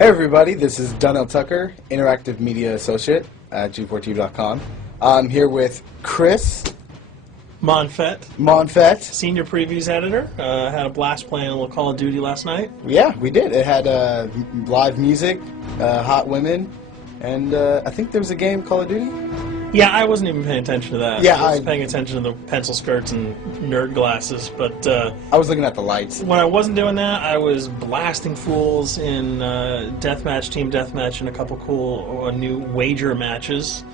Hey everybody, this is Donnell Tucker, Interactive Media Associate at G4TV.com. I'm here with Chris Monfett, Senior Previews Editor. Had a blast playing a little Call of Duty last night. Yeah, we did. It had live music, hot women, and I think there was a game, Call of Duty? Yeah, I wasn't even paying attention to that. Yeah, I was paying attention to the pencil skirts and nerd glasses, but I was looking at the lights. When I wasn't doing that, I was blasting fools in deathmatch, team deathmatch, and a couple cool new wager matches,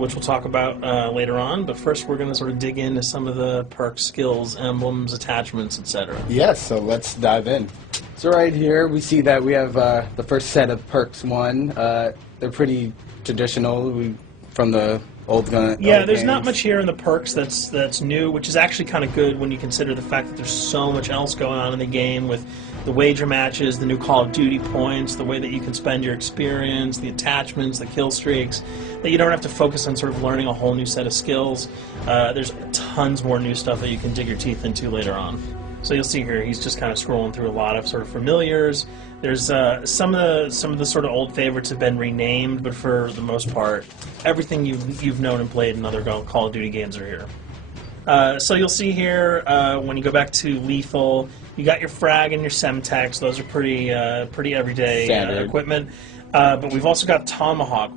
which we'll talk about later on. But first, we're going to sort of dig into some of the perks, skills, emblems, attachments, etc. Yes, so let's dive in. So right here, we see that we have the first set of perks one. They're pretty traditional from the old gun. Yeah, there's not much here in the perks that's new, which is actually kind of good when you consider the fact that there's so much else going on in the game with the wager matches, the new Call of Duty points, the way that you can spend your experience, the attachments, the kill streaks, that you don't have to focus on sort of learning a whole new set of skills. There's tons more new stuff that you can dig your teeth into later on. So you'll see here, he's just kind of scrolling through a lot of sort of familiars. There's some of the sort of old favorites have been renamed, but for the most part, everything you've known and played in other Call of Duty games are here. So you'll see here when you go back to lethal, you got your frag and your semtex. Those are pretty everyday equipment. But we've also got Tomahawk,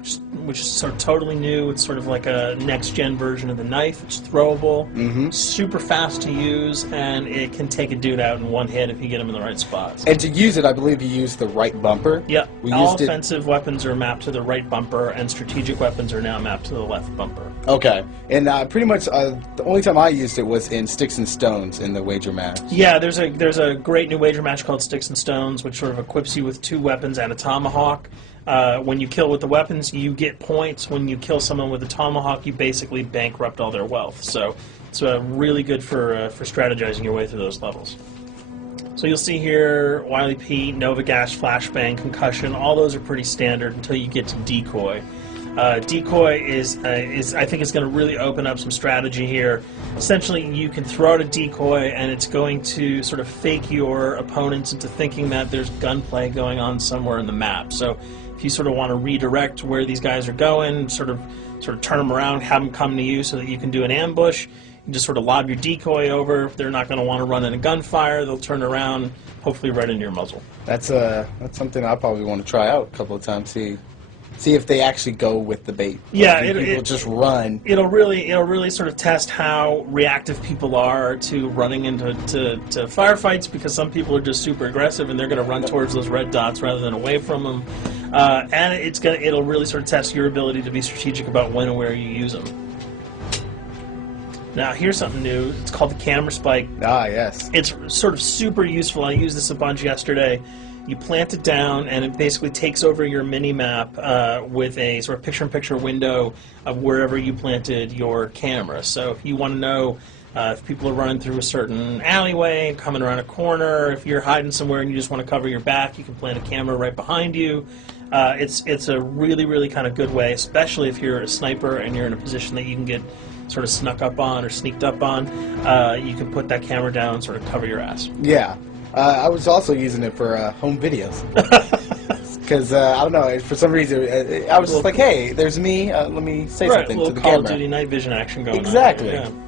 which is sort of totally new. It's sort of like a next-gen version of the knife. It's throwable, super fast to use, and it can take a dude out in one hit if you get him in the right spots. And to use it, I believe you use the right bumper. Yeah, all offensive weapons are mapped to the right bumper, and strategic weapons are now mapped to the left bumper. Okay, and pretty much the only time I used it was in Sticks and Stones in the wager match. Yeah, there's a great new wager match called Sticks and Stones, which sort of equips you with 2 weapons and a tomahawk. When you kill with the weapons, you get points. When you kill someone with a tomahawk, you basically bankrupt all their wealth. So it's really good for strategizing your way through those levels. So you'll see here, Wily Pete, Nova Gas, Flashbang, Concussion. All those are pretty standard until you get to Decoy. Decoy is I think it's going to really open up some strategy here. Essentially, you can throw out a decoy, and it's going to sort of fake your opponents into thinking that there's gunplay going on somewhere in the map. So if you sort of want to redirect where these guys are going, sort of turn them around, have them come to you so that you can do an ambush, you just sort of lob your decoy over. If they're not going to want to run in a gunfire, they'll turn around, hopefully right into your muzzle. That's something I probably want to try out a couple of times. See if they actually go with the bait. Yeah, people just run. It'll really sort of test how reactive people are to running into firefights, because some people are just super aggressive and they're going to run towards those red dots rather than away from them. And it'll really sort of test your ability to be strategic about when and where you use them. Now here's something new. It's called the camera spike. Ah, yes. It's sort of super useful. I used this a bunch yesterday. You plant it down, and it basically takes over your mini-map with a sort of picture-in-picture window of wherever you planted your camera. So if you want to know if people are running through a certain alleyway, coming around a corner, if you're hiding somewhere and you just want to cover your back, you can plant a camera right behind you. It's a really kind of good way, especially if you're a sniper and you're in a position that you can get sort of snuck up on or sneaked up on. You can put that camera down and sort of cover your ass. Yeah. I was also using it for home videos. Because, I don't know, for some reason, I was just like, hey, there's me, let me say something to the Call camera. of Duty night vision action going exactly. on.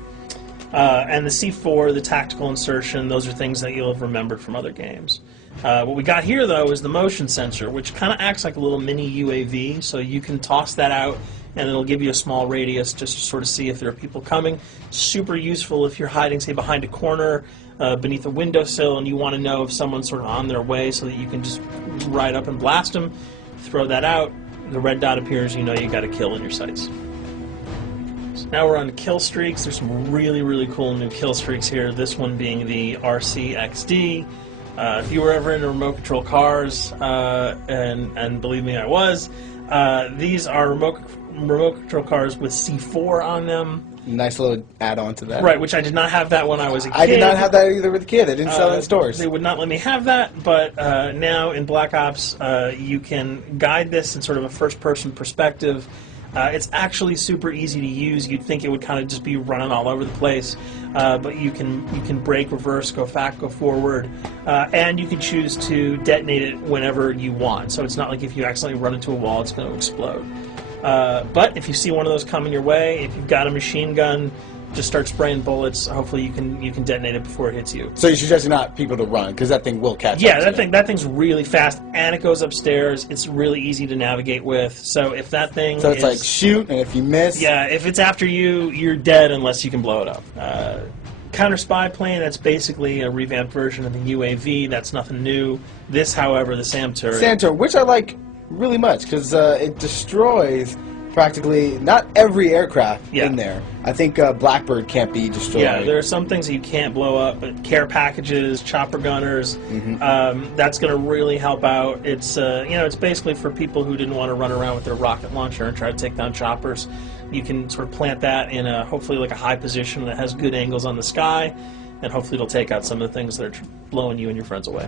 Yeah. And the C4, the tactical insertion, those are things that you'll have remembered from other games. What we got here, though, is the motion sensor, which kind of acts like a little mini UAV, so you can toss that out, and it'll give you a small radius just to sort of see if there are people coming. Super useful if you're hiding, say, behind a corner, beneath a windowsill, and you want to know if someone's sort of on their way so that you can just ride up and blast them. Throw that out, the red dot appears, you know you got a kill in your sights. So now we're on to kill streaks. There's some really cool new kill streaks here, this one being the RCXD. If you were ever into remote control cars, and believe me, I was, these are remote control cars with C4 on them. Nice little add-on to that. Right, which I did not have that when I was a kid. I did not have that either with a kid. They didn't sell it in stores. They would not let me have that, but now in Black Ops, you can guide this in sort of a first-person perspective. It's actually super easy to use. You'd think it would kind of just be running all over the place, but you can brake, reverse, go back, go forward, and you can choose to detonate it whenever you want. So it's not like if you accidentally run into a wall, it's going to explode. But if you see one of those coming your way, if you've got a machine gun, just start spraying bullets. Hopefully you can detonate it before it hits you. So you're suggesting not people to run, because that thing will catch Yeah, up that thing's really fast, and it goes upstairs. It's really easy to navigate with. So if that thing So it's like shoot, and if you miss... Yeah, if it's after you, you're dead unless you can blow it up. Counter spy plane, that's basically a revamped version of the UAV. That's nothing new. This, however, the SAM turret... SAM turret, which I like really much, because it destroys... practically not every aircraft in there. I think Blackbird can't be destroyed. Yeah, there are some things that you can't blow up, but care packages, chopper gunners, that's going to really help out. It's it's basically for people who didn't want to run around with their rocket launcher and try to take down choppers. You can sort of plant that in a hopefully like a high position that has good angles on the sky, and hopefully it'll take out some of the things that are blowing you and your friends away.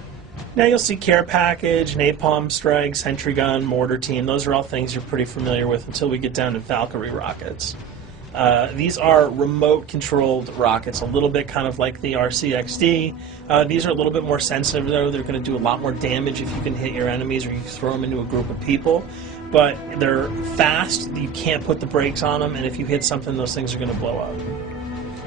Now you'll see care package, napalm strike, sentry gun, mortar team. Those are all things you're pretty familiar with until we get down to Valkyrie rockets. These are remote-controlled rockets, a little bit kind of like the RCXD. These are a little bit more sensitive, though. They're going to do a lot more damage if you can hit your enemies or you throw them into a group of people. But they're fast, you can't put the brakes on them, and if you hit something, those things are going to blow up.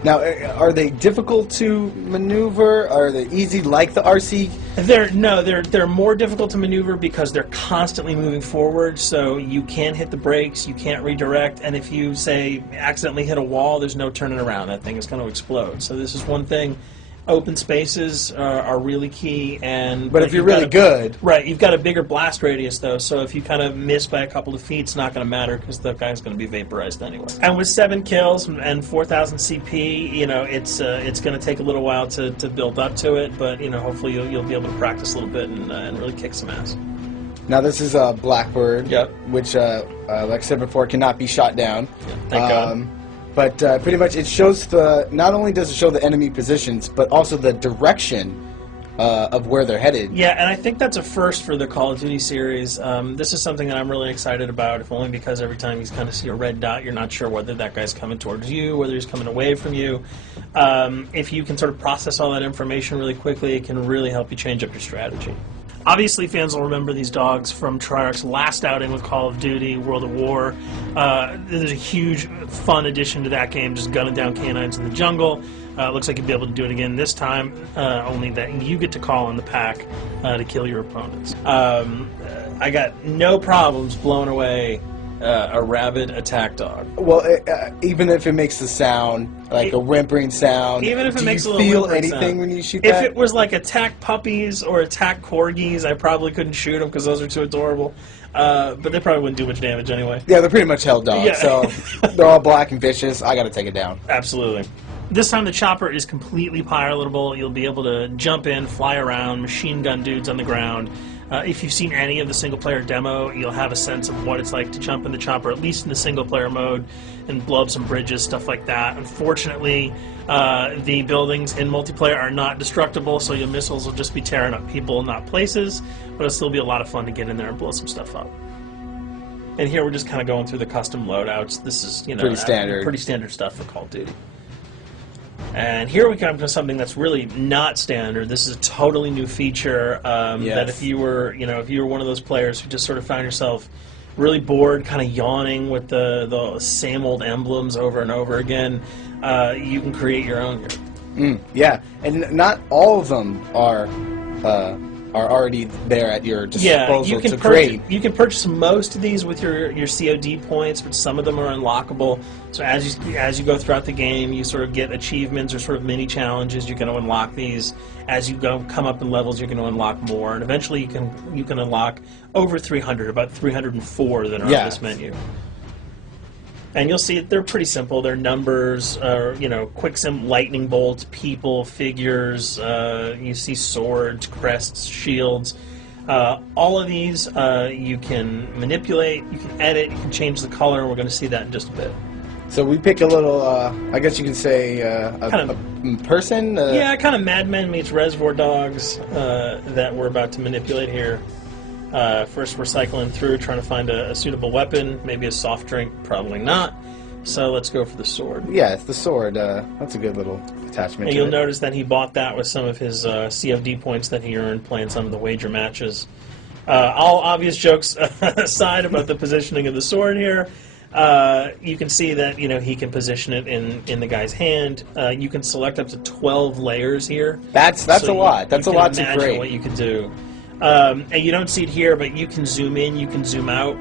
Now, are they difficult to maneuver? Are they easy like the RC? They're more difficult to maneuver because they're constantly moving forward, so you can't hit the brakes, you can't redirect, and if you, say, accidentally hit a wall, there's no turning around. That thing is going to explode. So this is one thing. Open spaces are really key, but if you're really good, right? You've got a bigger blast radius though, so if you kind of miss by a couple of feet, it's not going to matter because the guy's going to be vaporized anyway. And with 7 kills and 4,000 CP, it's going to take a little while to build up to it, but hopefully you'll be able to practice a little bit and really kick some ass. Now this is a Blackbird, which, like I said before, cannot be shot down. Yeah, thank God. But pretty much it shows not only does it show the enemy positions, but also the direction of where they're headed. Yeah, and I think that's a first for the Call of Duty series. This is something that I'm really excited about, if only because every time you kind of see a red dot, you're not sure whether that guy's coming towards you, whether he's coming away from you. If you can sort of process all that information really quickly, it can really help you change up your strategy. Obviously, fans will remember these dogs from Treyarch's last outing with Call of Duty, World of War. There's a huge, fun addition to that game, just gunning down canines in the jungle. Looks like you'll be able to do it again this time, only that you get to call on the pack to kill your opponents. I got no problems blowing away a rabid attack dog. Well, even if it makes the sound, like a whimpering sound, even if it makes a little feel whimpering anything sound. When you shoot if that? it was like attack puppies or attack corgis, I probably couldn't shoot them because those are too adorable. But they probably wouldn't do much damage anyway. Yeah, they're pretty much held dogs, Yeah. so they're all black and vicious. I got to take it down. Absolutely. This time the chopper is completely pilotable. You'll be able to jump in, fly around, machine gun dudes on the ground. If you've seen any of the single-player demo, you'll have a sense of what it's like to jump in the chopper, at least in the single-player mode, and blow up some bridges, stuff like that. Unfortunately, the buildings in multiplayer are not destructible, so your missiles will just be tearing up people, not places, but it'll still be a lot of fun to get in there and blow some stuff up. And here we're just kind of going through the custom loadouts. This is, pretty standard stuff for Call of Duty. And here we come to something that's really not standard. This is a totally new feature that if you were one of those players who just sort of found yourself really bored, kind of yawning with the same old emblems over and over again, you can create your own here. Yeah, and not all of them are already there at your disposal to create. You can purchase most of these with your COD points, but some of them are unlockable. So as you go throughout the game, you sort of get achievements or sort of mini challenges. You're going to unlock these. As you come up in levels, you're going to unlock more, and eventually you can unlock over 300, about 304 that are on this menu. And you'll see they're pretty simple. They're numbers, quick sim, lightning bolts, people, figures. You see swords, crests, shields. All of these you can manipulate, you can edit, you can change the color, and we're going to see that in just a bit. So we pick a little, I guess you can say, a person? Yeah, kind of Mad Men meets Reservoir Dogs that we're about to manipulate here. First, we're cycling through, trying to find a suitable weapon. Maybe a soft drink, probably not. So let's go for the sword. Yeah, it's the sword. That's a good little attachment. And you'll notice that he bought that with some of his CFD points that he earned playing some of the wager matches. All obvious jokes aside about the positioning of the sword here, you can see that he can position it in the guy's hand. You can select up to 12 layers here. That's a lot. That's a lot to imagine great. what you could do. And you don't see it here, but you can zoom in, you can zoom out.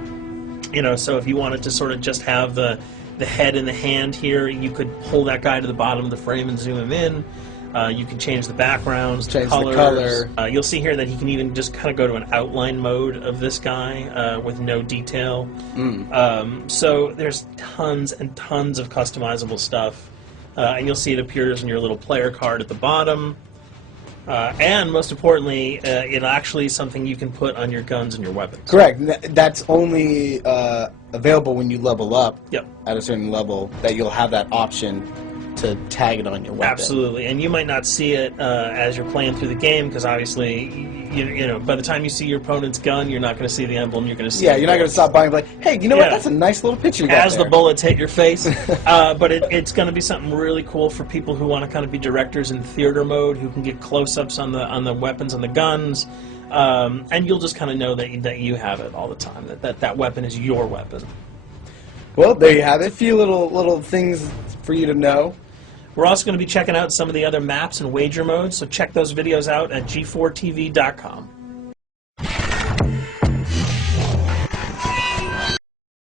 So if you wanted to sort of just have the head and the hand here, you could pull that guy to the bottom of the frame and zoom him in. You can change the backgrounds, change colors. the color. You'll see here that he can even just kind of go to an outline mode of this guy with no detail. So there's tons and tons of customizable stuff. And you'll see it appears in your little player card at the bottom. And most importantly, it actually is something you can put on your guns and your weapons. Correct. That's only available when you level up at a certain level, that you'll have that option to tag it on your weapon. Absolutely. And you might not see it as you're playing through the game, because obviously, by the time you see your opponent's gun, you're not going to see the emblem. You're going to see you're not going to stop by and be like, hey, you know what? That's a nice little picture you got as there. the bullets hit your face. But it's going to be something really cool for people who want to kind of be directors in theater mode, who can get close-ups on the weapons and the guns. And you'll just kind of know that you have it all the time, that weapon is your weapon. Well, there you have it. A few little things for you to know. We're also going to be checking out some of the other maps and wager modes, so check those videos out at g4tv.com.